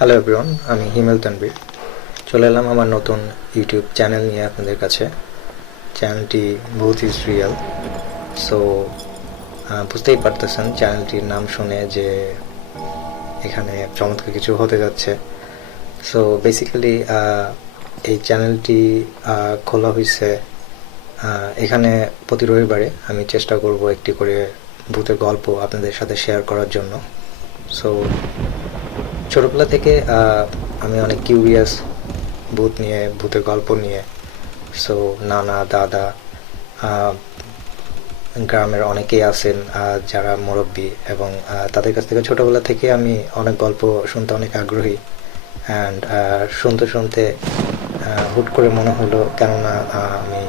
Hello everyone, আমি হিমেল তানবীর চলে এলাম আমার নতুন ইউটিউব চ্যানেল নিয়ে আপনাদের কাছে। চ্যানেলটি ভূত ইজ রিয়েল। সো বুঝতেই পারতেছেন চ্যানেলটির নাম শুনে যে এখানে চমৎকার কিছু হতে যাচ্ছে। সো বেসিক্যালি এই চ্যানেলটি খোলা হয়েছে, এখানে প্রতি রবিবারে আমি চেষ্টা করব একটি করে ভূতের গল্প আপনাদের সাথে শেয়ার করার জন্য। সো ছোটবেলা থেকে আমি অনেক কিউরিয়াস ভূত নিয়ে, ভূতের গল্প নিয়ে। সো নানা দাদা, গ্রামের অনেকেই আছেন যারা মুরব্বী, এবং তাদের কাছ থেকে ছোটবেলা থেকে আমি অনেক গল্প শুনতে অনেক আগ্রহী। অ্যান্ড শুনতে শুনতে হুট করে মনে হলো কেননা আমি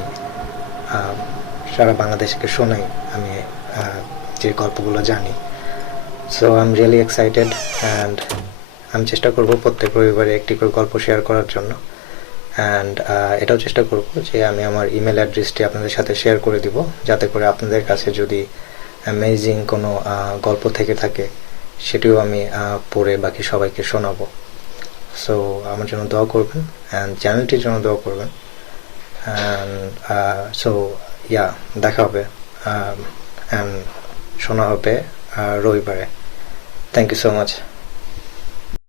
সারা বাংলাদেশকে শোনাই আমি যে গল্পগুলো জানি। So I am really excited, and আমি চেষ্টা করব প্রত্যেক রবিবারে একটি করে গল্প শেয়ার করার জন্য। অ্যান্ড এটাও চেষ্টা করব যে আমি আমার ইমেল অ্যাড্রেসটি আপনাদের সাথে শেয়ার করে দিব, যাতে করে আপনাদের কাছে যদি অ্যামেজিং কোনো গল্প থেকে থাকে সেটিও আমি পড়ে বাকি সবাইকে শোনাবো। সো আমার জন্য দোয়া করবেন, অ্যান্ড চ্যানেলটির জন্য দোয়া করবেন। অ্যান্ড সো ইয়া, দেখা হবে অ্যান্ড শোনা হবে রবিবারে। Thank you so much.